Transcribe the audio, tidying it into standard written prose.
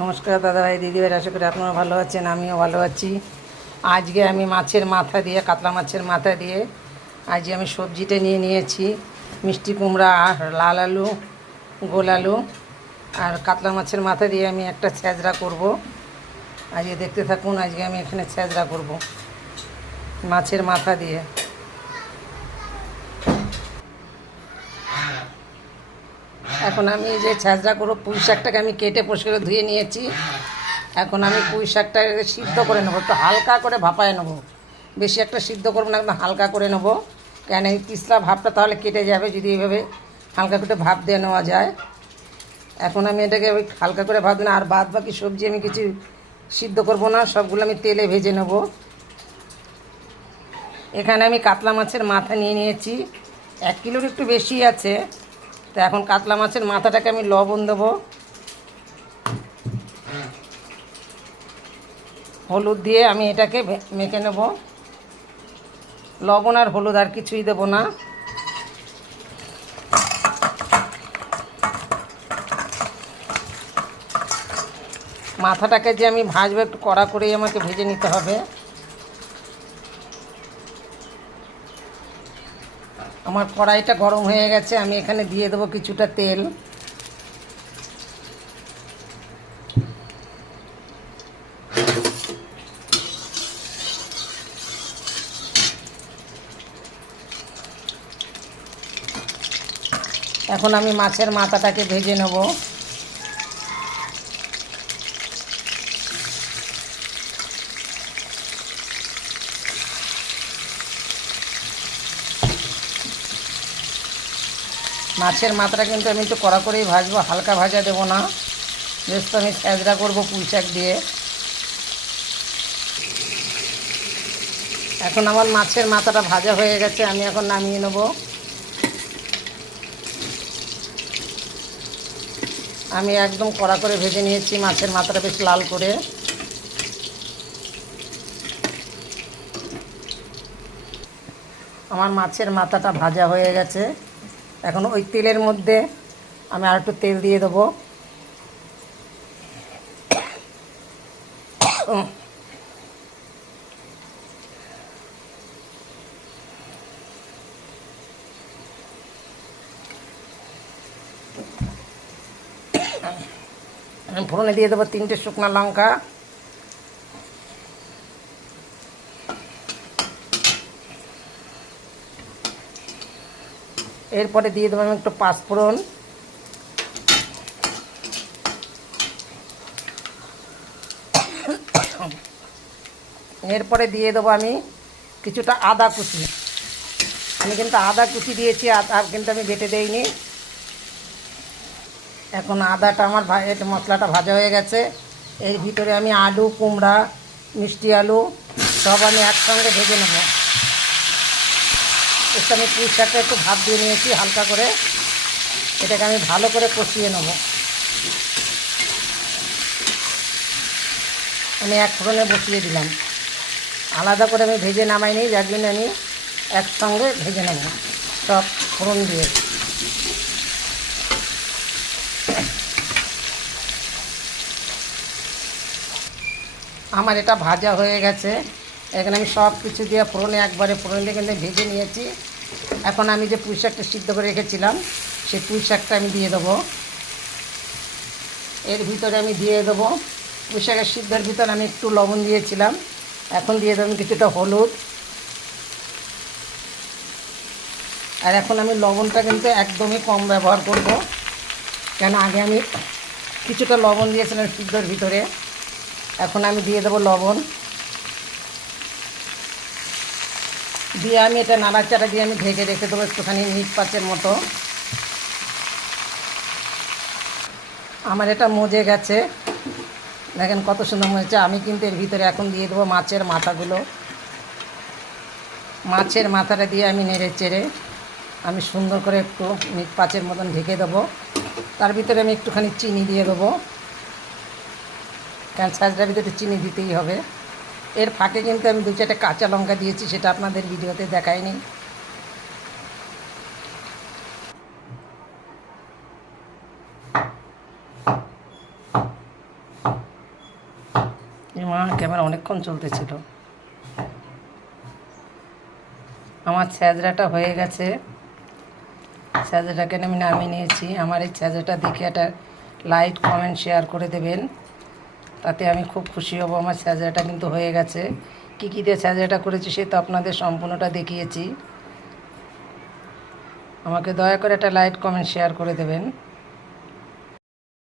নমস্কার দাদাভাই দিদিভাই, আশা করি আপনারা ভালো আছেন, আমিও ভালো আছি। আজকে আমি মাছের মাথা দিয়ে, কাতলা মাছের মাথা দিয়ে আজকে আমি সবজিটা নিয়ে নিয়েছি। মিষ্টি কুমড়া আর লাল আলু, গোল আলু আর কাতলা মাছের মাথা দিয়ে আমি একটা ছ্যাঁচড়া করব। আজকে দেখতে থাকুন, আজকে আমি এখানে ছ্যাঁচড়া করব মাছের মাথা দিয়ে। এখন আমি যে ছ্যাঁচড়া করব, পুঁই শাকটাকে আমি কেটে পরিষ্কার করে ধুয়ে নিয়েছি। এখন আমি পুঁই শাকটাকে সিদ্ধ করে নেবো, একটু হালকা করে ভাপায় নেবো, বেশি একটা সিদ্ধ করবো না, একদম হালকা করে নেবো। কেন এই পিছলা ভাবটা তাহলে কেটে যাবে যদি এইভাবে হালকা করে ভাপ দিয়ে নেওয়া যায়। এখন আমি এটাকে ওই হালকা করে ভাব দিন। আর বাদ বাকি সবজি আমি কিছু সিদ্ধ করব না, সবগুলো আমি তেলে ভেজে নেব। এখানে আমি কাতলা মাছের মাথা নিয়ে নিয়েছি, 1 কিলোর একটু বেশি আছে। তো এখন কাতলা মাছের মাথাটাকে আমি লবণ দেবো, হলুদ দিয়ে আমি এটাকে মেখে নেব। লবণ আর হলুদ, আর কিছুই দেব না। মাথাটাকে যে আমি ভাজবো, একটু কড়া করেই আমাকে ভেজে নিতে হবে। আমার কড়াইটা গরম হয়ে গেছে, আমি এখানে দিয়ে দেবো কিছুটা তেল। এখন আমি মাছের মাথাটাকে ভেজে নেব। মাছের মাথাটা কিন্তু আমি একটু কড়া করেই ভাজবো, হালকা ভাজা দেবো না, যেহেতু আমি ছ্যাঁচড়া করবো পুঁই শাক দিয়ে। এখন আমার মাছের মাথাটা ভাজা হয়ে গেছে, আমি এখন নামিয়ে নেব। আমি একদম কড়া করে ভেজে নিয়েছি মাছের মাথাটা বেশ লাল করে। আমার মাছের মাথাটা ভাজা হয়ে গেছে। এখন ওই তেলের মধ্যে আমি আর একটু তেল দিয়ে দেবো। আমি ফোড়নে দিয়ে দেবো 3টে শুকনো লঙ্কা, এরপরে দিয়ে দেবো আমি একটু পাঁচফোড়ন, এরপরে দিয়ে দেবো আমি কিছুটা আদা কুচি। আমি কিন্তু আদা কুচি দিয়েছি, আদা কিন্তু আমি বেটে দেইনি। এখন আদাটা আমার এটা মশলাটা ভাজা হয়ে গেছে। এর ভিতরে আমি আলু, কুমড়া, মিষ্টি আলু সব আমি একসঙ্গে ভেজে নেব। একটু আমি পুঁই শাকটা একটু ভাপ দিয়ে নিয়েছি হালকা করে, এটাকে আমি ভালো করে কষিয়ে নেব। আমি এক ফোড়নে বসিয়ে দিলাম, আলাদা করে আমি ভেজে নামাই নিই, যার জন্য আমি একসঙ্গে ভেজে নেব সব ফোড়ন দিয়ে। আমার এটা ভাজা হয়ে গেছে। এখানে আমি সব কিছু দিয়ে ফোড়নে একবারে ফোড়ন দিয়ে কিন্তু ভেজে নিয়েছি। এখন আমি যে পুঁই শাকটা সিদ্ধ করে রেখেছিলাম, সেই পুঁই শাকটা আমি দিয়ে দেবো। এর ভিতরে আমি দিয়ে দেবো পুঁই শাকের সিদ্ধের ভিতরে আমি একটু লবণ দিয়েছিলাম, এখন দিয়ে দেবো কিছুটা হলুদ। আর এখন আমি লবণটা কিন্তু একদমই কম ব্যবহার করব, কেন আগে আমি কিছুটা লবণ দিয়েছিলাম সিদ্ধর ভিতরে। এখন আমি দিয়ে দেবো লবণ, দিয়ে আমি এটা নাড়াচাড়া দিয়ে আমি ঢেকে রেখে দেবো একটুখানি মিনিট 5-এর মতো। আমার এটা মজে গেছে, দেখেন কত সুন্দর হয়েছে। আমি কিন্তু এর ভিতরে এখন দিয়ে দেবো মাছের মাথাগুলো। মাছের মাথাটা দিয়ে আমি নেড়ে চেড়ে আমি সুন্দর করে একটু মিনিট 5-এর মতন ঢেকে দেবো। তার ভিতরে আমি একটুখানি চিনি দিয়ে দেবো, কারণ ছ্যাঁচড়ার ভিতরে চিনি দিতেই হবে। এর ফাঁকে কিন্তু আমি 2-4টে কাঁচা লঙ্কা দিয়েছি, সেটা আপনাদের ভিডিওতে দেখায়নি। ক্যামেরা অনেকক্ষণ চলতেছিল। আমার ছ্যাঁচড়াটা হয়ে গেছে, ছ্যাঁচড়াটাকে আমি নামিয়ে নিয়েছি। আমার এই ছ্যাঁচড়াটা দেখে একটা লাইক কমেন্ট শেয়ার করে দেবেন, তাতে আমি খুব খুশি হব। আমার ছ্যাঁচড়াটা কিন্তু হয়ে গেছে। কী কী দিয়ে ছ্যাঁচড়াটা করেছি সে তো আপনাদের সম্পূর্ণটা দেখিয়েছি। আমাকে দয়া করে একটা লাইক কমেন্ট শেয়ার করে দেবেন।